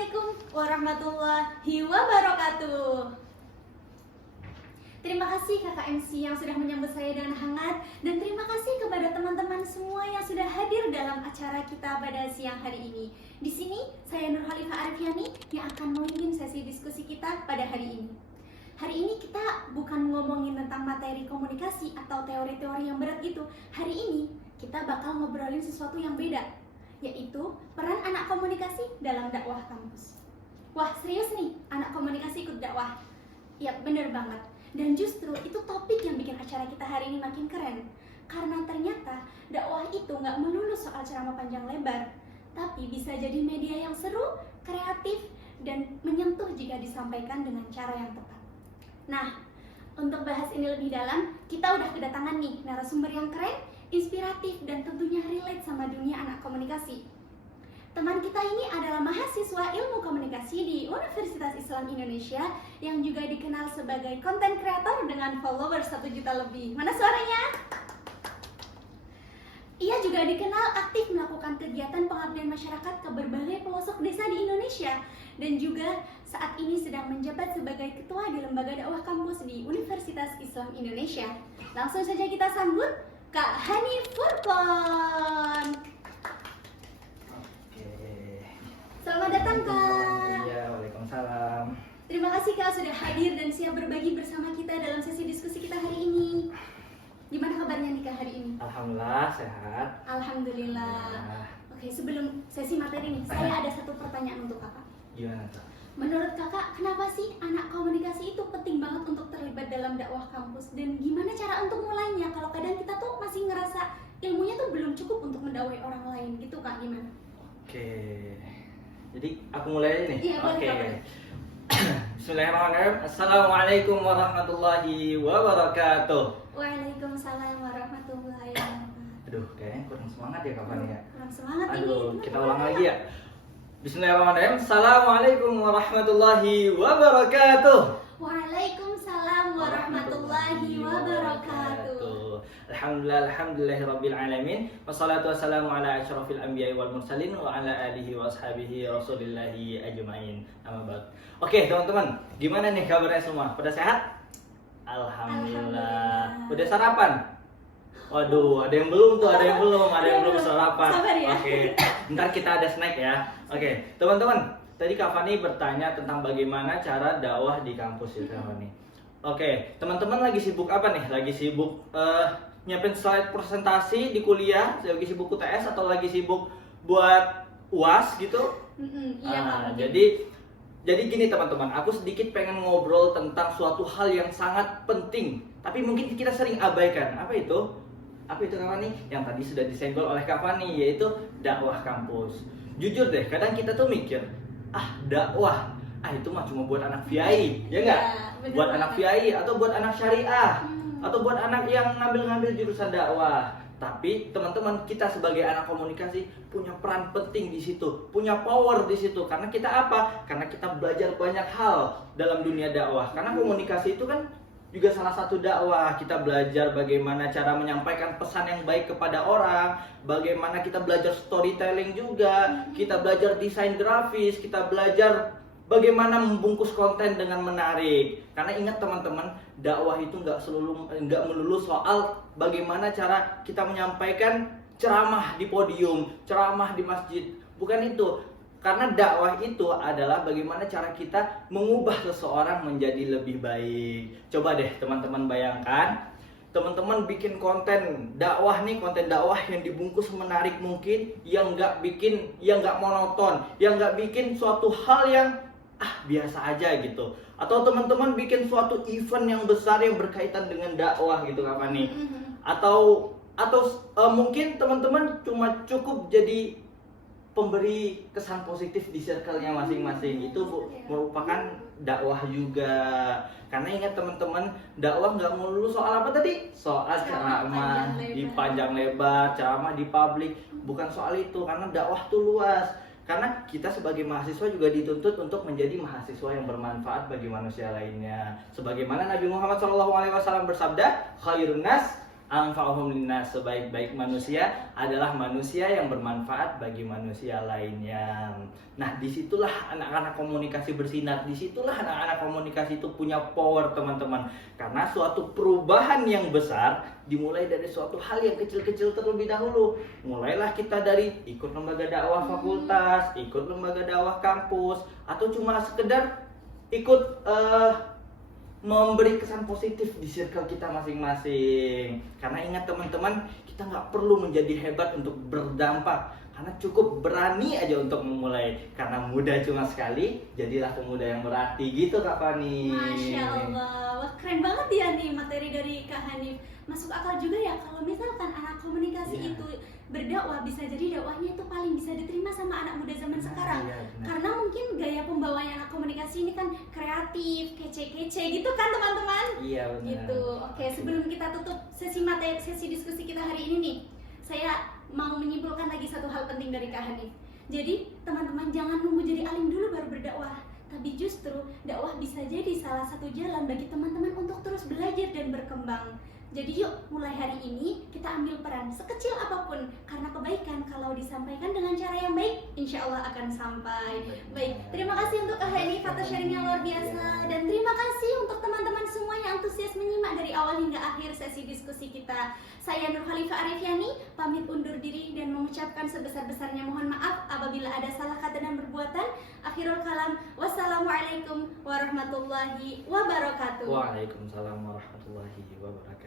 Assalamualaikum warahmatullahi wabarakatuh. Terima kasih Kakak MC yang sudah menyambut saya dengan hangat, dan terima kasih kepada teman-teman semua yang sudah hadir dalam acara kita pada siang hari ini. Di sini saya Nur Khalifah Arifiani yang akan memimpin sesi diskusi kita pada hari ini. Hari ini kita bukan ngomongin tentang materi komunikasi atau teori-teori yang berat gitu. Hari ini kita bakal ngobrolin sesuatu yang beda, yaitu peran anak komunikasi dalam dakwah kampus. Wah, serius nih, anak komunikasi ikut dakwah? Ya, bener banget. Dan justru itu topik yang bikin acara kita hari ini makin keren. Karena ternyata dakwah itu nggak melulu soal ceramah panjang lebar, tapi bisa jadi media yang seru, kreatif, dan menyentuh jika disampaikan dengan cara yang tepat. Nah, untuk bahas ini lebih dalam, kita udah kedatangan nih narasumber yang keren, inspiratif, dan tentunya relate sama dunia anak komunikasi. Teman kita ini adalah mahasiswa ilmu komunikasi di Universitas Islam Indonesia yang juga dikenal sebagai content creator dengan followers 1 juta lebih. Mana suaranya? Ia juga dikenal aktif melakukan kegiatan pengabdian masyarakat ke berbagai pelosok desa di Indonesia, dan juga saat ini sedang menjabat sebagai ketua di lembaga dakwah kampus di Universitas Islam Indonesia. Langsung saja kita sambut Kak Hani Furqon. Selamat datang Kak. Iya, waalaikumsalam. Terima kasih Kak sudah hadir dan siap berbagi bersama kita dalam sesi diskusi kita hari ini. Gimana kabarnya nih Kak hari ini? Alhamdulillah sehat. Alhamdulillah. Ya. Oke, sebelum sesi materi nih, saya ada satu pertanyaan untuk Kakak. Gimana Kak? Menurut Kakak, kenapa sih anak komunikasi itu penting banget untuk terlibat dalam dakwah kampus? Dan gimana cara untuk mulainya? Kalau kadang kita tuh masih ngerasa ilmunya tuh belum cukup untuk mendakwai orang lain gitu Kak, gimana? Oke. Jadi aku mulai nih. Iya, boleh, Oke. boleh. Bismillahirrahmanirrahim. Assalamualaikum warahmatullahi wabarakatuh. Waalaikumsalam warahmatullahi wabarakatuh. Aduh, kayaknya kurang semangat ya kapan ya? Kurang semangat ini. Aduh, kita ulang lagi ya. Bismillahirrahmanirrahim. Assalamualaikum warahmatullahi wabarakatuh. Waalaikumsalam warahmatullahi wabarakatuh. Alhamdulillahirabbil alamin. Wassalatu wassalamu ala asyrafil anbiya'i wal mursalin wa ala alihi wa ashabihi rasulillahi ajmain. Amma ba'd. Oke, teman-teman, gimana nih kabarnya semua? Pada sehat? Alhamdulillah. Udah sarapan? Waduh, ada yang belum tuh, ada yang belum sarapan. Sabar ya. Oke, ntar kita ada snack ya. Oke, teman-teman, tadi Kak Fani bertanya tentang bagaimana cara dakwah di kampus ya Kak Fani. Oke, teman-teman lagi sibuk apa nih? Lagi sibuk nyiapin slide presentasi di kuliah, lagi sibuk UTS atau lagi sibuk buat UAS gitu? Iya, Kak. Jadi gini teman-teman, aku sedikit pengen ngobrol tentang suatu hal yang sangat penting, tapi mungkin kita sering abaikan. Apa itu? Apa itu Kak Fani? Yang tadi sudah disenggol oleh Kak Fani, yaitu dakwah kampus. Jujur deh, kadang kita tuh mikir, dakwah, itu mah cuma buat anak VI, ya nggak? Bener Buat banget. anak VI atau buat anak syariah, atau buat anak yang ngambil jurusan dakwah. Tapi teman-teman, kita sebagai anak komunikasi punya peran penting di situ, punya power di situ. Karena kita apa? Karena kita belajar banyak hal dalam dunia dakwah. Karena komunikasi itu kan juga salah satu dakwah. Kita belajar bagaimana cara menyampaikan pesan yang baik kepada orang, bagaimana kita belajar storytelling juga, kita belajar desain grafis, kita belajar bagaimana membungkus konten dengan menarik. Karena ingat teman-teman, dakwah itu nggak melulu soal bagaimana cara kita menyampaikan ceramah di podium, ceramah di masjid. Bukan itu. Karena dakwah itu adalah bagaimana cara kita mengubah seseorang menjadi lebih baik. Coba deh teman-teman bayangkan, teman-teman bikin konten dakwah nih, konten dakwah yang dibungkus menarik mungkin, yang nggak monoton, yang nggak bikin suatu hal yang biasa aja gitu. Atau teman-teman bikin suatu event yang besar yang berkaitan dengan dakwah gitu Kak Fani. Atau mungkin teman-teman cuma cukup jadi pemberi kesan positif di circle-nya masing-masing. Itu merupakan dakwah juga. Karena ingat teman-teman, dakwah nggak melulu soal apa tadi? Soal ceramah di panjang lebar, ceramah di publik. Bukan soal itu, karena dakwah tuh luas. Karena kita sebagai mahasiswa juga dituntut untuk menjadi mahasiswa yang bermanfaat bagi manusia lainnya. Sebagaimana Nabi Muhammad SAW bersabda, khairun nas anfa'uhum linnas, sebaik-baik manusia adalah manusia yang bermanfaat bagi manusia lainnya. Nah, disitulah anak-anak komunikasi bersinar, disitulah anak-anak komunikasi itu punya power teman-teman. Karena suatu perubahan yang besar dimulai dari suatu hal yang kecil-kecil terlebih dahulu. Mulailah kita dari ikut lembaga dakwah fakultas, ikut lembaga dakwah kampus, atau cuma sekedar ikut memberi kesan positif di circle kita masing-masing. Karena ingat teman-teman, kita nggak perlu menjadi hebat untuk berdampak, karena cukup berani aja untuk memulai. Karena muda cuma sekali, jadilah pemuda yang berarti gitu Kak Fani. Masya Allah, wah keren banget ya nih materi dari Kak Hanif. Masuk akal juga ya kalau misalkan anak komunikasi Iya. itu berdakwah, bisa jadi dakwahnya itu paling bisa diterima sama anak muda zaman sekarang. Iya, benar. Karena mungkin gaya pembawanya anak komunikasi ini kan kreatif, kece-kece gitu kan teman-teman. Iya benar. Gitu. Oke, sebelum kita tutup sesi diskusi kita hari ini nih, saya mau menyimpulkan lagi satu hal penting dari Kak Hanif. Jadi teman-teman jangan nunggu jadi alim dulu baru berdakwah, tapi justru dakwah bisa jadi salah satu jalan bagi teman-teman untuk terus belajar dan berkembang. Jadi yuk mulai hari ini kita ambil peran sekecil apapun, karena kebaikan kalau disampaikan dengan cara yang baik insya Allah akan sampai. Baik, terima kasih untuk Kak Hanif atas sharing yang luar biasa, dan terima kasih untuk teman-teman semua yang antusias menyimak dari awal hingga akhir sesi diskusi kita. Saya Nur Khalifah Arifiani pamit undur diri dan mengucapkan sebesar-besarnya mohon maaf apabila ada salah kata dan perbuatan. Akhirul kalam, wassalamualaikum warahmatullahi wabarakatuh. Waalaikumsalam warahmatullahi wabarakatuh.